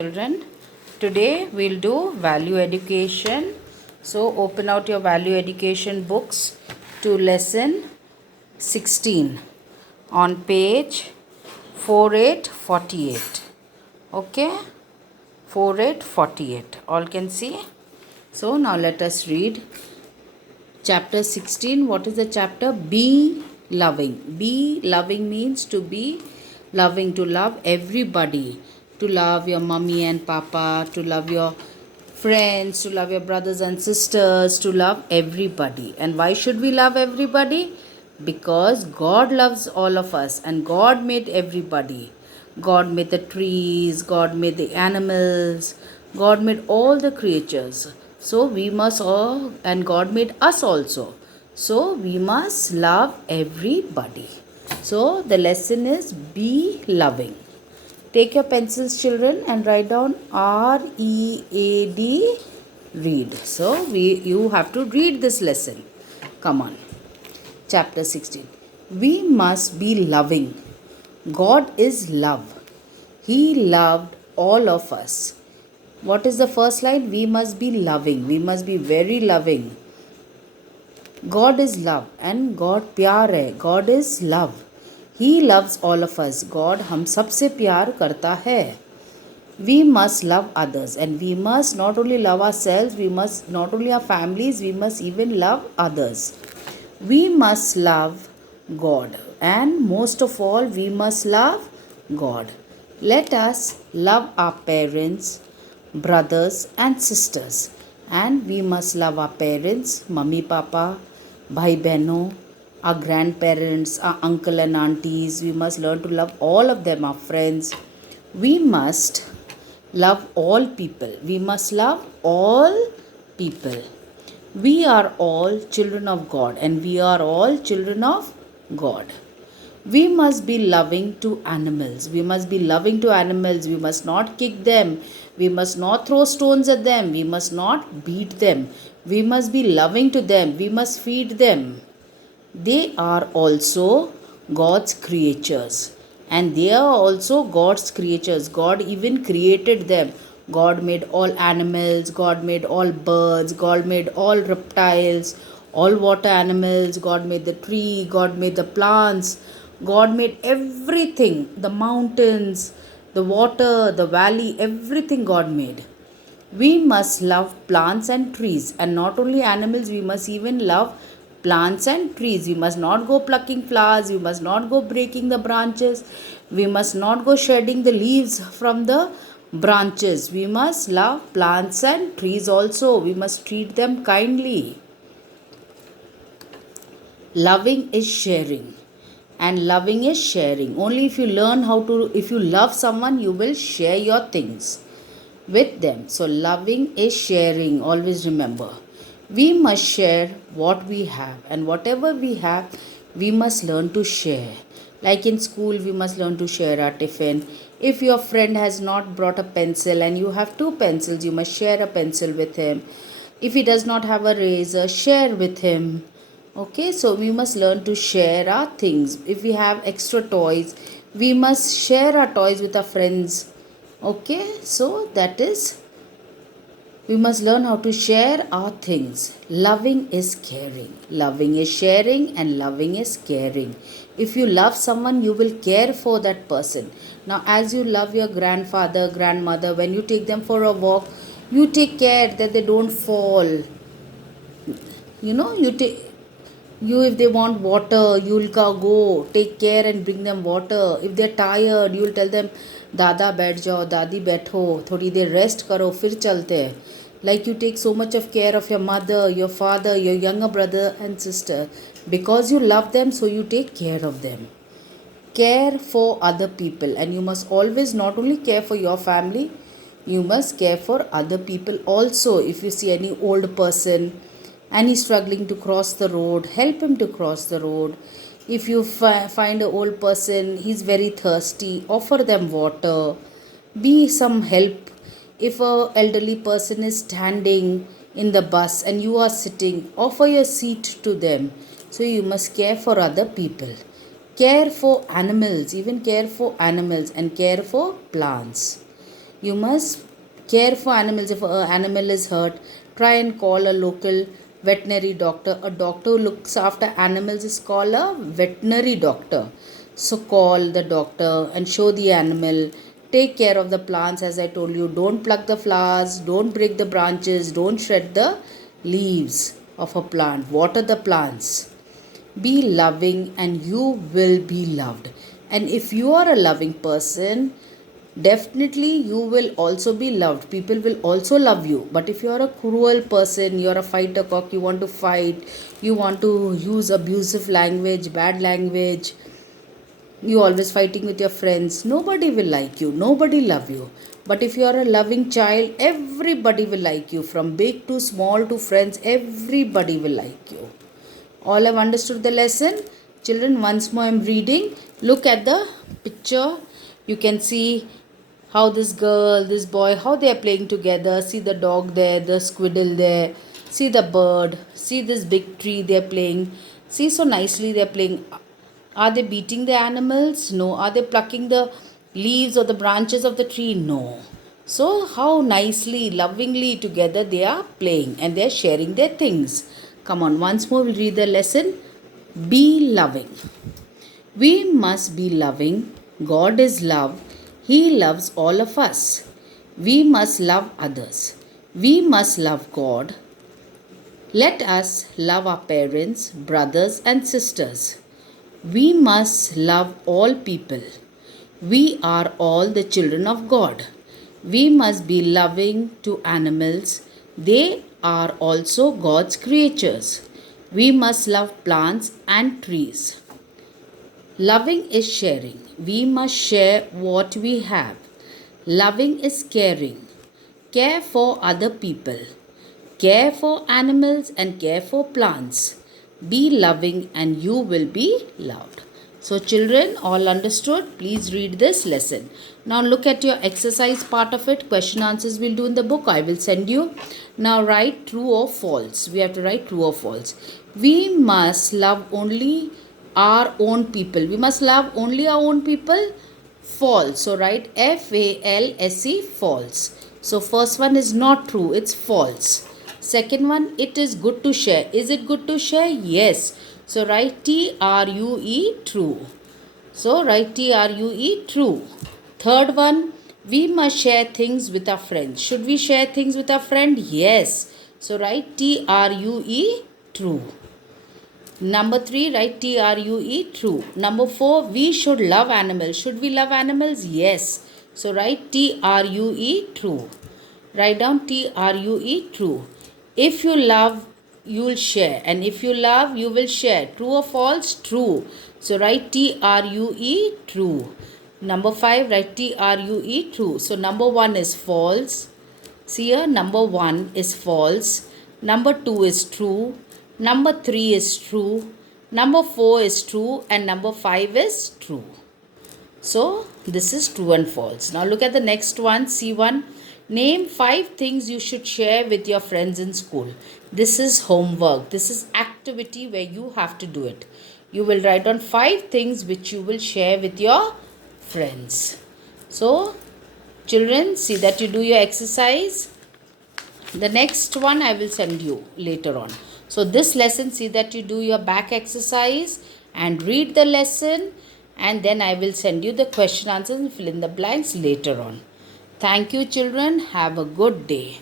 Children, today we'll do value education. So open out your value education books to lesson 16 on page 4848. Okay, 4848, all can see. So now let us read chapter 16. What is the chapter? Be loving. Be loving means to be loving, to love everybody, to love your mummy and papa, to love your friends, to love your brothers and sisters, to love everybody. And why should we love everybody? Because God loves all of us and God made everybody. God made the trees, God made the animals, God made all the creatures. So we must all, and God made us also. So we must love everybody. So the lesson is be loving. Take your pencils, children, and write down READ, read. So you have to read this lesson. Come on. Chapter 16. We must be loving. God is love. He loved all of us. What is the first line? We must be loving. We must be very loving. God is love and God प्यार है. God is love. He loves all of us. God हम सबसे प्यार करता है. We must love others and we must not only love ourselves, we must not only our families, we must even love others. We must love God and most of all we must love God. Let us love our parents, brothers and sisters, and we must love our parents, mummy, papa, bhai behno, our grandparents, our uncle and aunties. We must learn to love all of them, our friends. We must love all people. We must love all people. We are all children of God and we are all children of God. We must be loving to animals. We must be loving to animals. We must not kick them. We must not throw stones at them. We must not beat them. We must be loving to them. We must feed them. They are also God's creatures. And they are also God's creatures. God even created them. God made all animals. God made all birds. God made all reptiles, all water animals. God made the tree. God made the plants. God made everything, the mountains, the water, the valley, everything God made. We must love plants and trees, and not only animals, we must even love plants and trees. We must not go plucking flowers, we must not go breaking the branches, we must not go shedding the leaves from the branches. We must love plants and trees also. We must treat them kindly. Loving is sharing and loving is sharing. Only if you learn how to, if you love someone, you will share your things with them. So loving is sharing. Always remember, we must share what we have, and whatever we have, we must learn to share. Like in school, we must learn to share our tiffin. If your friend has not brought a pencil and you have two pencils, you must share a pencil with him. If he does not have a razor, share with him. Okay, so we must learn to share our things. If we have extra toys, we must share our toys with our friends. Okay, so that is, we must learn how to share our things. Loving is caring. Loving is sharing and loving is caring. If you love someone, you will care for that person. Now, as you love your grandfather, grandmother, when you take them for a walk, you take care that they don't fall. You know, you, if they want water, you'll go take care and bring them water. If they're tired, you'll tell them, दादा बैठ जाओ, दादी बैठो, थोड़ी देर rest करो, फिर चलते हैं. Like you take so much of care of your mother, your father, your younger brother and sister. Because you love them, so you take care of them. Care for other people, and you must always not only care for your family, you must care for other people also. If you see any old person and he's struggling to cross the road, help him to cross the road. If you find an old person, he's very thirsty, offer them water, be some help. If a elderly person is standing in the bus and you are sitting, offer your seat to them. So you must care for other people. Care for animals, even care for animals and care for plants. You must care for animals. If an animal is hurt, try and call a local veterinary doctor. A doctor who looks after animals is called a veterinary doctor. So call the doctor and show the animal. Take care of the plants, as I told you. Don't pluck the flowers, don't break the branches, don't shred the leaves of a plant. Water the plants. Be loving and you will be loved. And if you are a loving person, definitely you will also be loved. People will also love you. But if you are a cruel person, you are a fighter cock, you want to fight, you want to use abusive language, bad language, you always fighting with your friends, nobody will like you, nobody love you. But if you are a loving child, everybody will like you. From big to small to friends, everybody will like you. All have understood the lesson? Children, once more I am reading. Look at the picture. You can see how this girl, this boy, how they are playing together. See the dog there, the squirrel there. See the bird. See this big tree they are playing. See so nicely they are playing. Are they beating the animals? No. Are they plucking the leaves or the branches of the tree? No. So how nicely, lovingly together they are playing and they are sharing their things. Come on, once more we'll read the lesson. Be loving. We must be loving. God is love. He loves all of us. We must love others. We must love God. Let us love our parents, brothers, and sisters. We must love all people. We are all the children of God. We must be loving to animals. They are also God's creatures. We must love plants and trees. Loving is sharing. We must share what we have. Loving is caring. Care for other people. Care for animals and care for plants. Be loving and you will be loved. So children, all understood? Please read this lesson. Now look at your exercise part of it. Question answers we'll do in the book. I will send you. Now write true or false. We have to write true or false. We must love only our own people. We must love only our own people. False. So write F-A-L-S-E, false. So first one is not true. It's false. Second one, it is good to share. Is it good to share? Yes. So write T-R-U-E, true. So write T-R-U-E, true. Third one, we must share things with our friends. Should we share things with our friend? Yes. So write T-R-U-E, true. Number 3, write T-R-U-E, true. Number 4, we should love animals. Should we love animals? Yes. So write T-R-U-E, true. Write down T-R-U-E, true. If you love, you will share. And if you love, you will share. True or false? True. So write T-R-U-E, true. Number 5, write T-R-U-E, true. So number 1 is false. See here, number 1 is false. Number 2 is true. Number 3 is true. Number 4 is true. And number 5 is true. So this is true and false. Now look at the next one, C1. Name 5 things you should share with your friends in school. This is homework. This is activity where you have to do it. You will write down 5 things which you will share with your friends. So children, see that you do your exercise. The next one I will send you later on. So this lesson, see that you do your back exercise and read the lesson, and then I will send you the question answers and fill in the blanks later on. Thank you children. Have a good day.